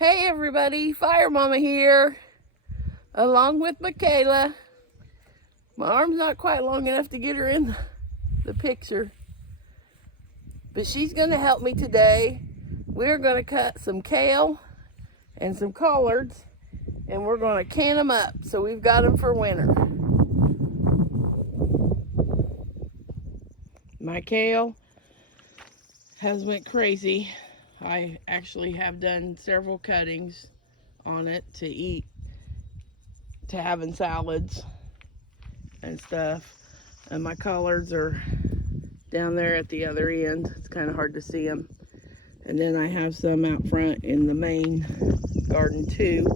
Hey everybody, Fire Mama here, along with Michaela. My arm's not quite long enough to get her in the picture, but she's going to help me today. We're going to cut some kale and some collards, and we're going to can them up so we've got them for winter. My kale has went crazy. I actually have done several cuttings on it to eat, to having salads and stuff. And my collards are down there at the other end. It's kind of hard to see them. And then I have some out front in the main garden too.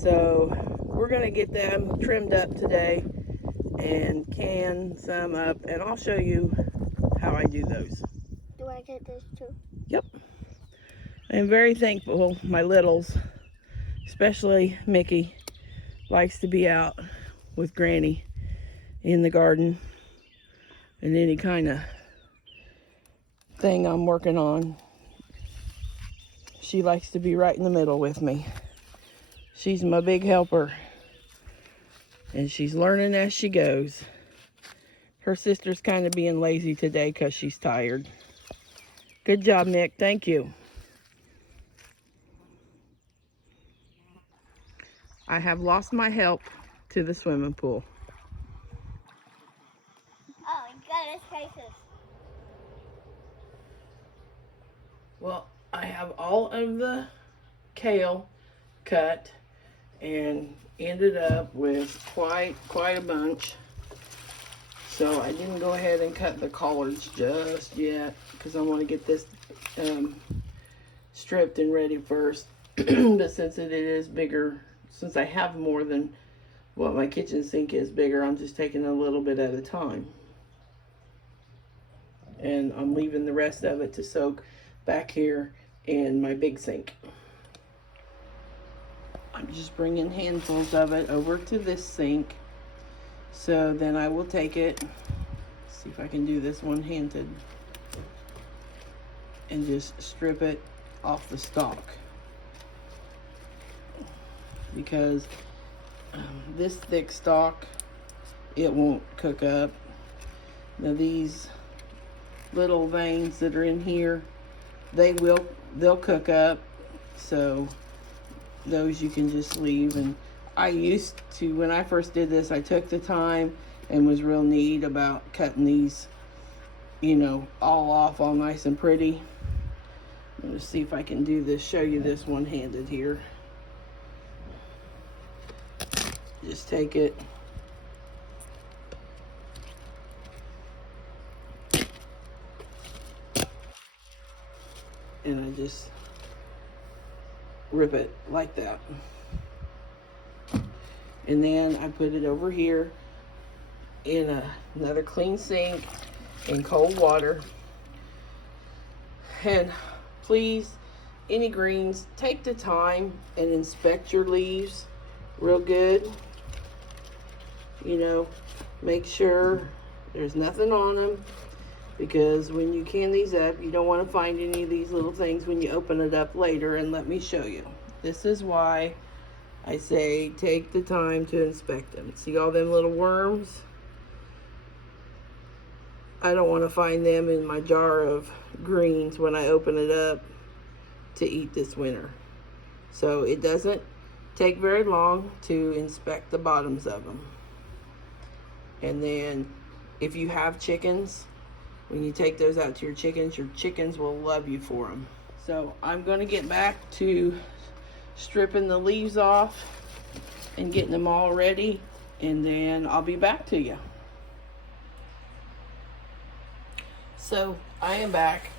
So we're gonna get them trimmed up today and can some up, and I'll show you how I do those. Do I get this too? Yep. I am very thankful my littles, especially Mickey, likes to be out with Granny in the garden and any kind of thing I'm working on. She likes to be right in the middle with me. She's my big helper, and she's learning as she goes. Her sister's kind of being lazy today because she's tired. Good job, Nick. Thank you. I have lost my help to the swimming pool. Oh, you got his faces. Well, I have all of the kale cut and ended up with quite a bunch. So I didn't go ahead and cut the collards just yet because I want to get this stripped and ready first. But since it is bigger, since I have more than what my kitchen sink is bigger, I'm just taking a little bit at a time. And I'm leaving the rest of it to soak back here in my big sink. I'm just bringing handfuls of it over to this sink. So then I will take it, see if I can do this one-handed, and just strip it off the stalk. Because this thick stalk, it won't cook up. Now these little veins that are in here, they'll cook up. So those you can just leave. And I used to, when I first did this, I took the time and was real neat about cutting these, you know, all off, all nice and pretty. I'm gonna see if I can do this, show you this one-handed here. Just take it. And I just rip it like that. And then I put it over here in another clean sink in cold water. And please, any greens, take the time and inspect your leaves real good. You know, make sure there's nothing on them, because when you can these up, you don't want to find any of these little things when you open it up later. And let me show you. This is why I say take the time to inspect them. See all them little worms? I don't want to find them in my jar of greens when I open it up to eat this winter. So it doesn't take very long to inspect the bottoms of them. And then if you have chickens, when you take those out to your chickens will love you for them. So I'm going to get back to stripping the leaves off and getting them all ready, and then I'll be back to you. So I am back.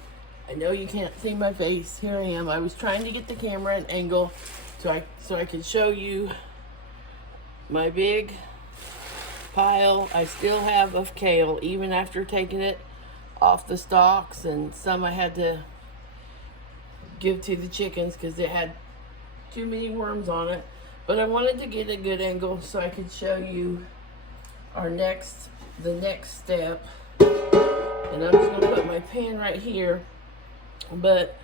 I know you can't see my face. Here I am. I was trying to get the camera at an angle so I could show you my big pile I still have of kale, even after taking it off the stalks, and some I had to give to the chickens because it had too many worms on it. But I wanted to get a good angle so I could show you the next step. And I'm just gonna put my pan right here. But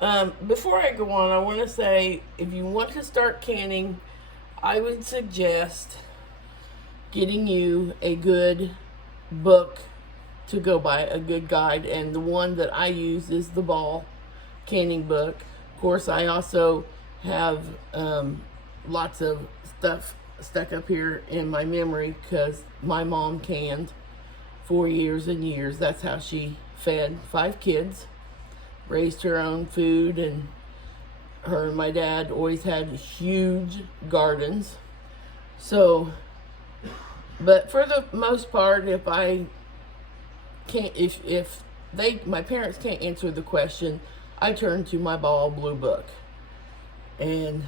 Before I go on, I want to say if you want to start canning, I would suggest getting you a good book to go by, a good guide, and the one that I use is the Ball canning book. Of course, I also have lots of stuff stuck up here in my memory because my mom canned for years and years. That's how she fed 5 kids, raised her own food, and her and my dad always had huge gardens. So, but for the most part, if I can't, if they, my parents can't answer the question, I turn to my Ball Blue book. And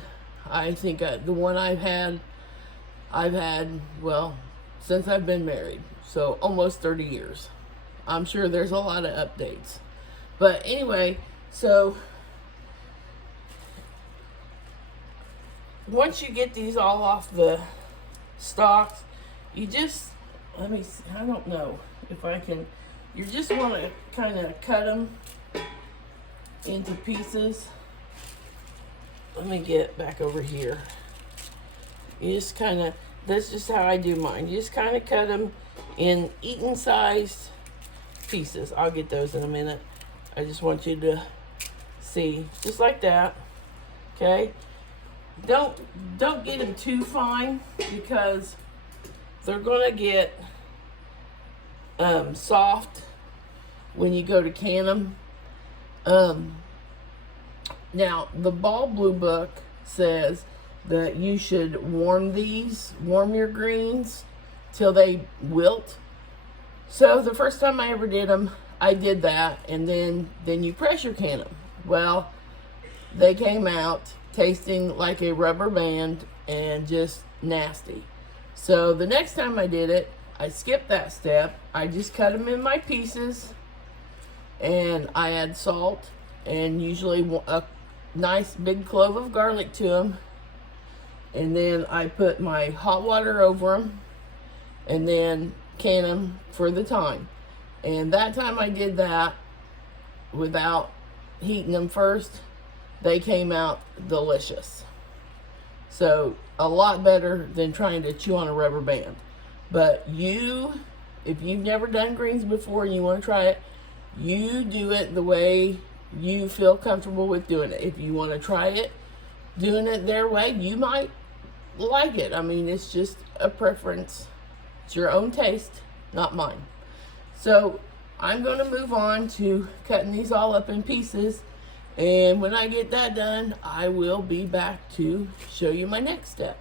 I think the one I've had, well, since I've been married, so almost 30 years. I'm sure there's a lot of updates. But anyway, so once you get these all off the stalks, you just, let me see, I don't know if I can, you just want to kind of cut them into pieces. Let me get back over here. You just kind of, that's just how I do mine. You just kind of cut them in eaten sized pieces. I'll get those in a minute. I just want you to see, just like that. Okay. Don't get them too fine because they're gonna get soft when you go to can them. Now the Ball Blue book says that you should warm your greens till they wilt. So the first time I ever did them, I did that, and then you pressure can them. Well, they came out tasting like a rubber band and just nasty. So the next time I did it, I skipped that step. I just cut them in my pieces, and I add salt and usually a nice big clove of garlic to them. And then I put my hot water over them and then can them for the time. And that time I did that without heating them first, they came out delicious. So a lot better than trying to chew on a rubber band. But if you've never done greens before and you want to try it, you do it the way you feel comfortable with doing it. If you want to try it, doing it their way, you might like it. I mean, it's just a preference. It's your own taste, not mine. So I'm going to move on to cutting these all up in pieces. And when I get that done, I will be back to show you my next step.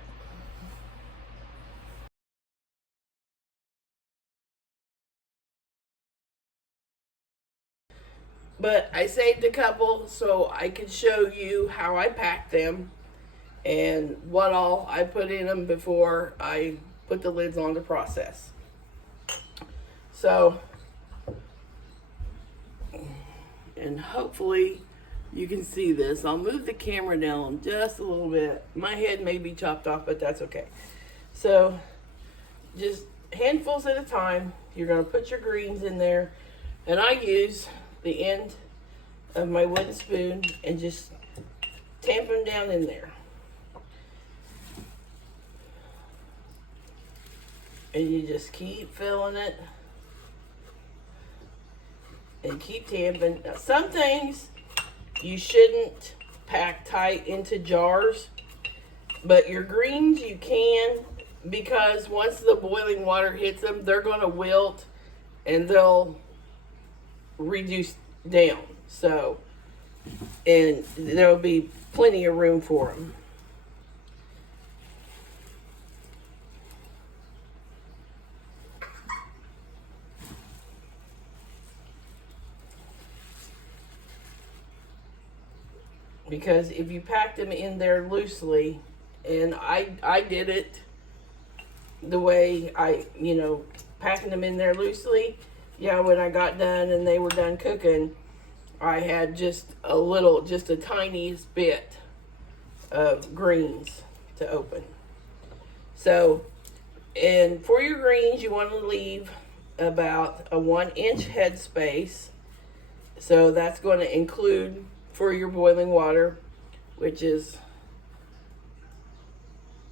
But I saved a couple so I could show you how I packed them and what all I put in them before I put the lids on to process. So, and hopefully you can see this. I'll move the camera down just a little bit. My head may be chopped off, but that's okay. So, just handfuls at a time. You're going to put your greens in there. And I use the end of my wooden spoon and just tamp them down in there. And you just keep filling it and keep tamping. Now, some things you shouldn't pack tight into jars, but your greens you can, because once the boiling water hits them, they're going to wilt and they'll reduce down. So, and there'll be plenty of room for them. Because if you pack them in there loosely, and I did it the way I, packing them in there loosely, yeah, when I got done and they were done cooking, I had just a tiniest bit of greens to open. So, and for your greens, you want to leave about a 1-inch head space. So that's going to include for your boiling water, which is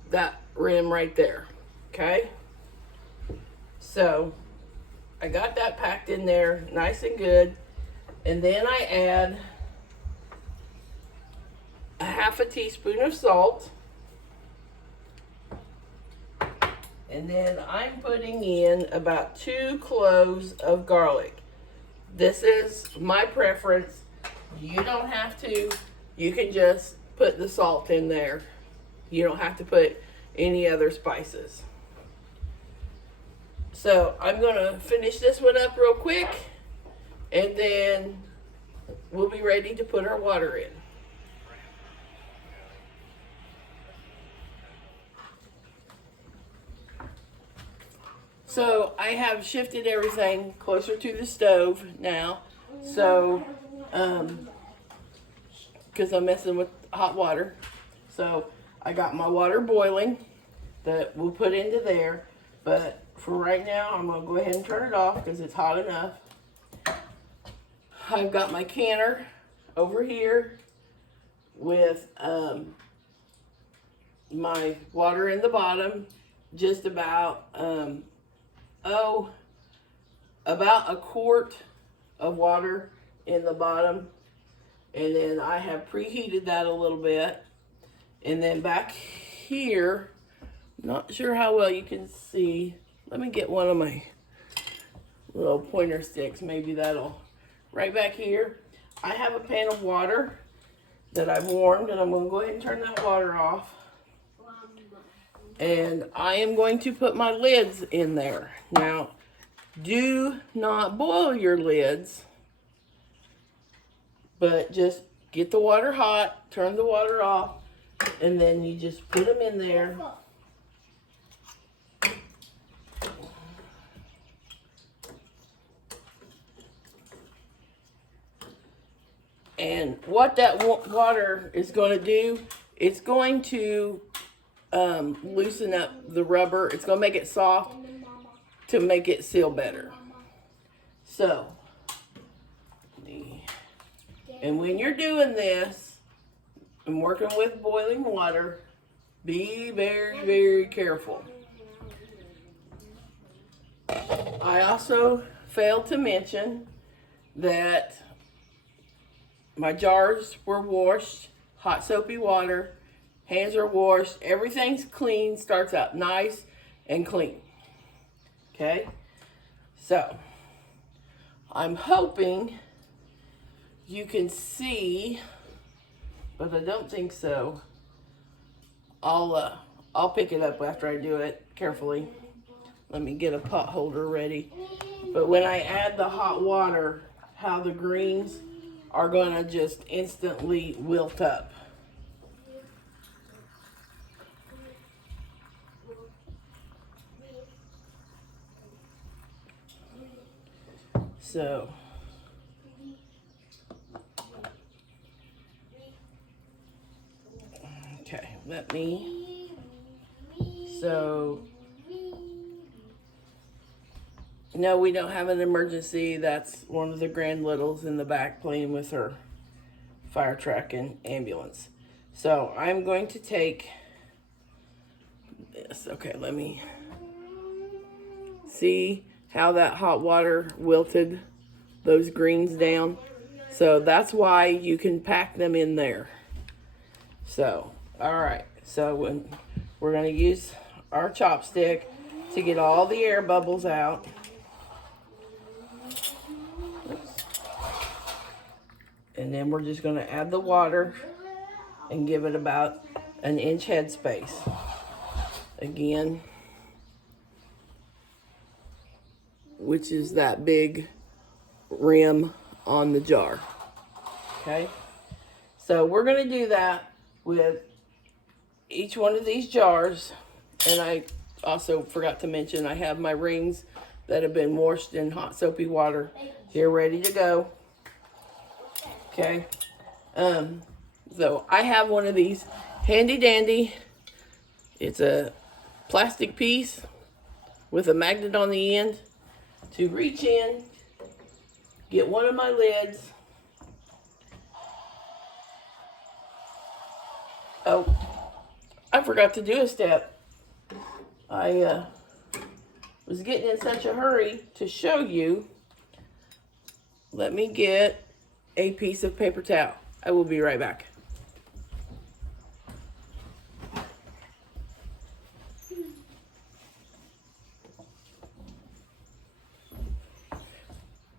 that rim right there. Okay? So I got that packed in there nice and good. And then I add a half a teaspoon of salt. And then I'm putting in about 2 cloves of garlic. This is my preference. You don't have to. You can just put the salt in there. You don't have to put any other spices. So I'm going to finish this one up real quick, and then we'll be ready to put our water in. So I have shifted everything closer to the stove now. So, because I'm messing with hot water. So I got my water boiling that we'll put into there. But for right now, I'm going to go ahead and turn it off because it's hot enough. I've got my canner over here with my water in the bottom, just about about a quart of water in the bottom. And then I have preheated that a little bit. And then back here, not sure how well you can see. Let me get one of my little pointer sticks. Maybe that'll, right back here, I have a pan of water that I've warmed, and I'm going to go ahead and turn that water off. And I am going to put my lids in there. Now, do not boil your lids, but just get the water hot, turn the water off, and then you just put them in there. And what that water is going to do, it's going to loosen up the rubber. It's going to make it soft to make it seal better. So, and when you're doing this and working with boiling water, be very, very careful. I also failed to mention that my jars were washed, hot soapy water, hands are washed, everything's clean, starts out nice and clean. Okay? So, I'm hoping you can see, but I don't think so. I'll pick it up after I do it carefully. Let me get a pot holder ready. But when I add the hot water, how the greens are going to just instantly wilt up. So, okay, so, no, we don't have an emergency. That's one of the grand littles in the back playing with her fire truck and ambulance. So I'm going to take this. Okay, let me see how that hot water wilted those greens down. So that's why you can pack them in there. So, all right. So when we're going to use our chopstick to get all the air bubbles out. And then we're just going to add the water and give it about an inch headspace. Again, which is that big rim on the jar. Okay? So we're going to do that with each one of these jars. And I also forgot to mention I have my rings that have been washed in hot soapy water here ready to go. Okay, so I have one of these handy dandy. It's a plastic piece with a magnet on the end to reach in, get one of my lids, Oh, I forgot to do a step. I was getting in such a hurry to show you. Let me get a piece of paper towel. I will be right back.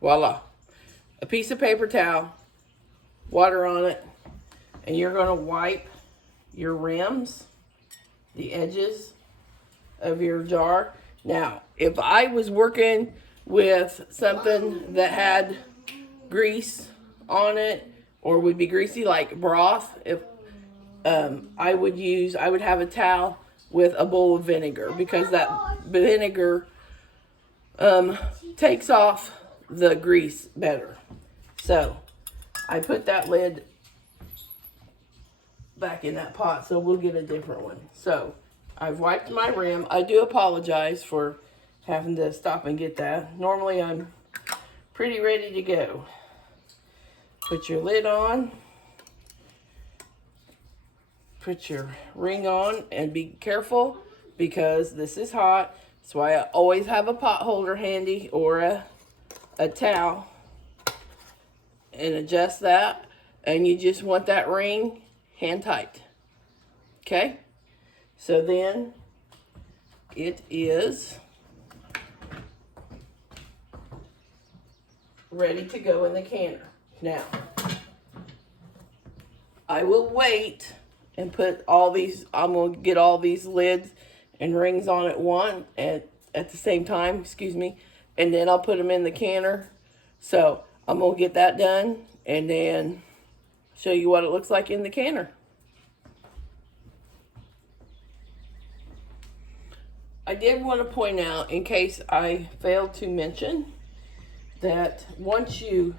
Voila. A piece of paper towel, water on it, and you're going to wipe your rims, the edges of your jar. Now, if I was working with something that had grease on it or would be greasy like broth, if I would have a towel with a bowl of vinegar, because that vinegar takes off the grease better. So I put that lid back in that pot, so we'll get a different one. So I've wiped my rim. I do apologize for having to stop and get that. Normally I'm pretty ready to go. Put your lid on. Put your ring on and be careful because this is hot. That's why I always have a pot holder handy or a towel, and adjust that. And you just want that ring hand tight. Okay? So then it is ready to go in the canner. Now, I will wait and put all these, I'm going to get all these lids and rings on at the same time, excuse me, and then I'll put them in the canner. So I'm going to get that done and then show you what it looks like in the canner. I did want to point out, in case I failed to mention, that once you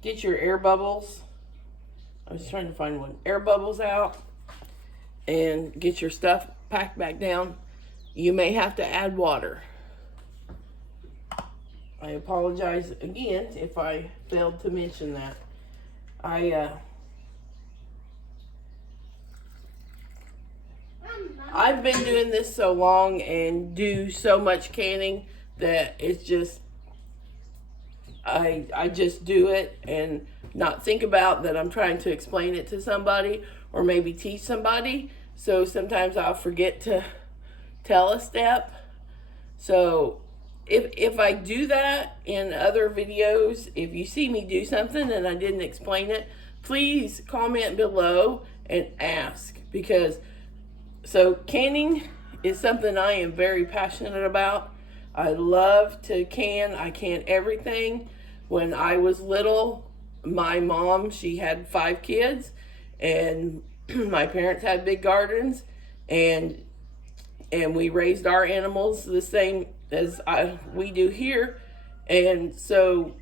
get your air bubbles, I was trying to find one, air bubbles out, and get your stuff packed back down, you may have to add water. I apologize again if I failed to mention that. I've been doing this so long and do so much canning that it's just, I just do it and not think about that I'm trying to explain it to somebody or maybe teach somebody. So sometimes I'll forget to tell a step. So if I do that in other videos, if you see me do something and I didn't explain it, please comment below and ask, because so canning is something I am very passionate about. I love to can. I can everything. When I was little, my mom, she had 5 kids, and my parents had big gardens, and we raised our animals the same as we do here. And so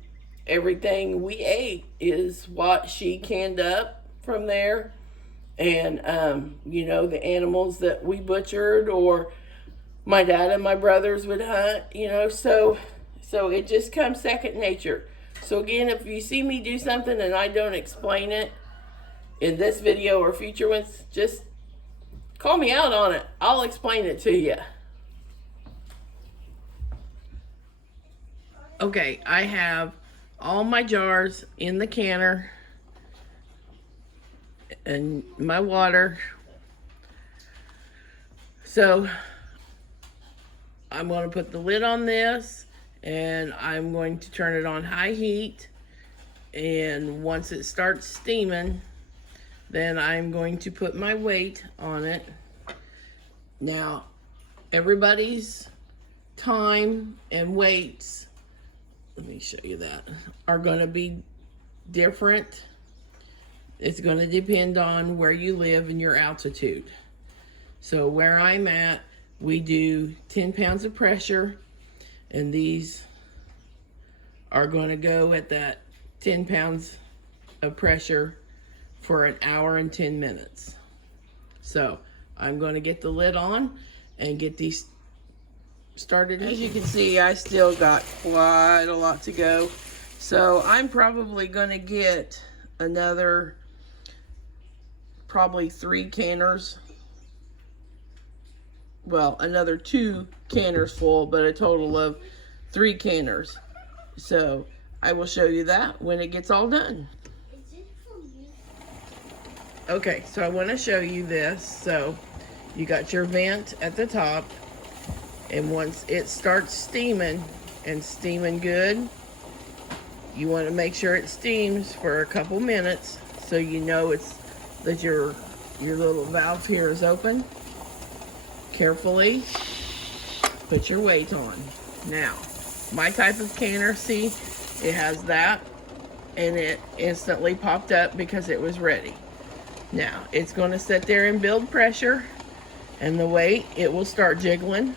everything we ate is what she canned up from there. And, you know, the animals that we butchered or my dad and my brothers would hunt, you know, so it just comes second nature. So again, if you see me do something and I don't explain it in this video or future ones, just call me out on it. I'll explain it to you. Okay, I have all my jars in the canner and my water. So I'm going to put the lid on this and I'm going to turn it on high heat, and once it starts steaming, then I'm going to put my weight on it. Now, everybody's time and weights, let me show you that, are going to be different. It's going to depend on where you live and your altitude. So where I'm at, we do 10 pounds of pressure, and these are going to go at that 10 pounds of pressure for an hour and 10 minutes. So I'm going to get the lid on and get these started. As you can see, I still got quite a lot to go. So I'm probably going to get another probably 3 canners. Well, another 2 canners full, but a total of 3 canners. So I will show you that when it gets all done. Okay, so I want to show you this. So you got your vent at the top, and once it starts steaming and steaming good, you want to make sure it steams for a couple minutes so you know it's that your little valve here is open. Carefully put your weight on. Now, my type of canner, see, it has that, and it instantly popped up because it was ready. Now, it's going to sit there and build pressure, and the weight, it will start jiggling.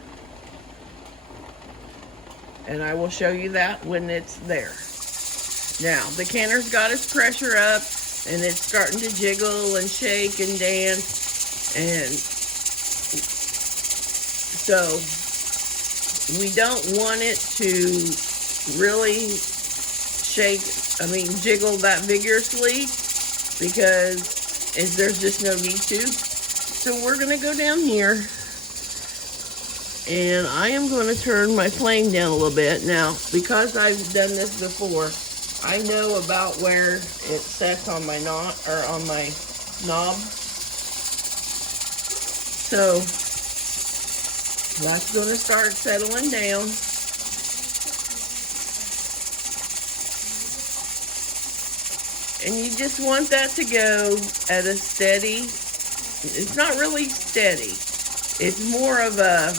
And I will show you that when it's there. Now, the canner's got its pressure up, and it's starting to jiggle and shake and dance. And so, we don't want it to really jiggle that vigorously, because there's just no need to. So we're gonna go down here, and I am going to turn my flame down a little bit. Now, because I've done this before, I know about where it sets on my knob, So that's going to start settling down. And you just want that to go at a steady, it's not really steady. It's more of a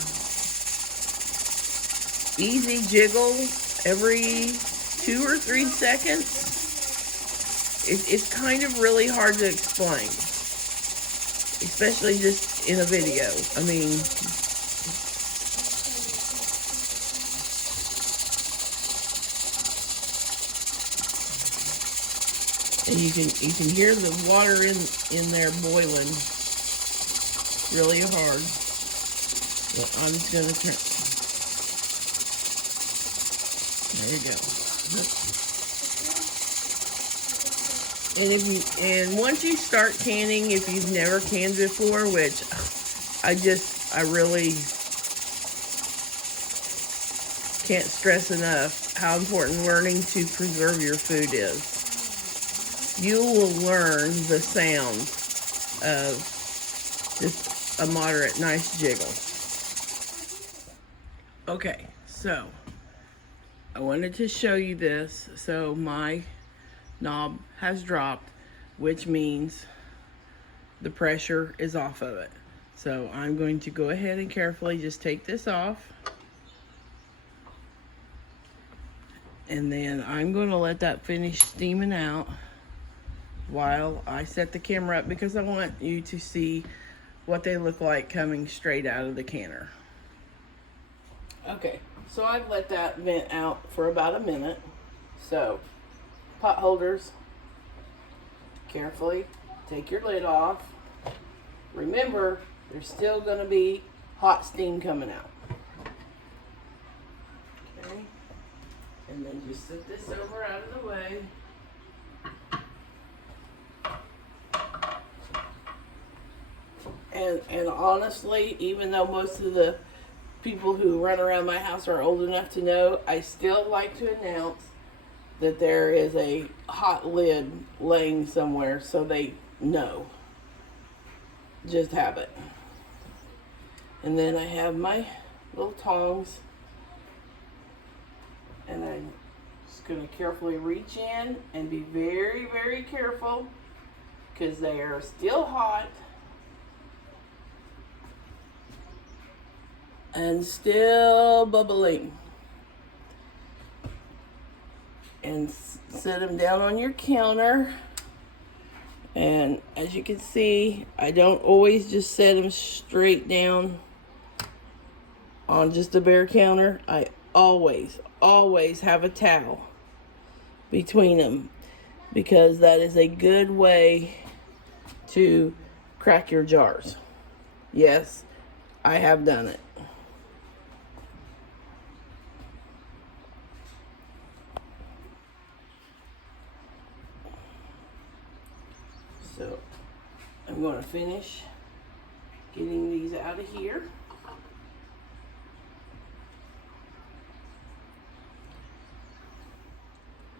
easy jiggle every 2 or 3 seconds. It's kind of really hard to explain, especially just in a video. I mean, and you can hear the water in there boiling really hard. Well, I'm just gonna turn. There you go. And once you start canning, if you've never canned before, which I really can't stress enough how important learning to preserve your food is. You will learn the sound of just a moderate, nice jiggle. Okay, so I wanted to show you this. So my knob has dropped, which means the pressure is off of it. So I'm going to go ahead and carefully just take this off. And then I'm going to let that finish steaming out while I set the camera up, because I want you to see what they look like coming straight out of the canner. Okay, so I've let that vent out for about a minute. So, pot holders, carefully take your lid off. Remember, there's still going to be hot steam coming out. Okay, and then just set this over out of the way. And honestly, even though most of the people who run around my house are old enough to know, I still like to announce that there is a hot lid laying somewhere so they know. Just have it. And then I have my little tongs, and I'm just going to carefully reach in and be very, very careful, because they are still hot and still bubbling. And set them down on your counter. And as you can see, I don't always just set them straight down on just a bare counter. I always have a towel between them, because that is a good way to crack your jars. Yes, I have done it. So I'm going to finish getting these out of here.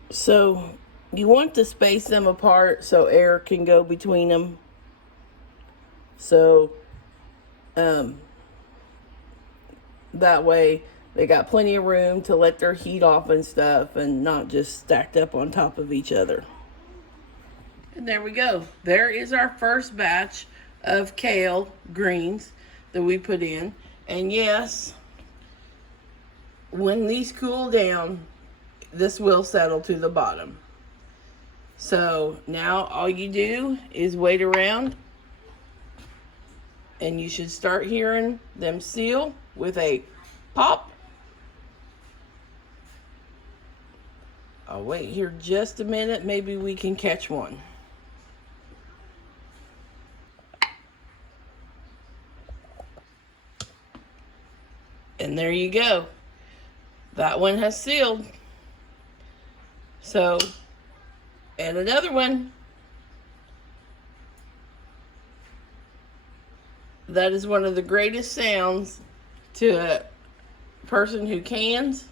So you want to space them apart so air can go between them. So that way they got plenty of room to let their heat off and stuff and not just stacked up on top of each other. And there we go. There is our first batch of kale greens that we put in. And yes, when these cool down, this will settle to the bottom. So now all you do is wait around and you should start hearing them seal with a pop. I'll wait here just a minute. Maybe we can catch one. And there you go. That one has sealed. So, and another one. That is one of the greatest sounds to a person who cans.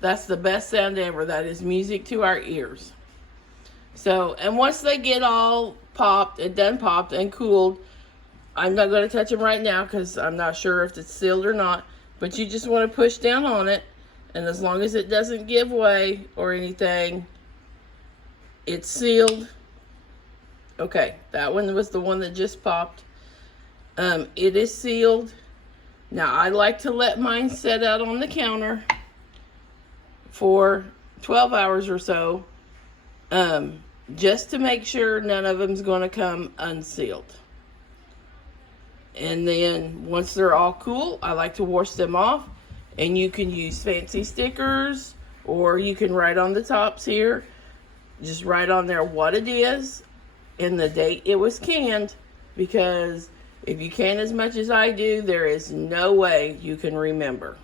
That's the best sound ever. That is music to our ears. So, and once they get all popped and done popped and cooled, I'm not going to touch them right now because I'm not sure if it's sealed or not. But you just want to push down on it. And as long as it doesn't give way or anything, it's sealed. Okay, that one was the one that just popped. It is sealed. Now, I like to let mine set out on the counter for 12 hours or so, just to make sure none of them's going to come unsealed. And then once they're all cool, I like to wash them off. And you can use fancy stickers, or you can write on the tops here, just write on there what it is and the date it was canned, because if you can as much as I do, there is no way you can remember.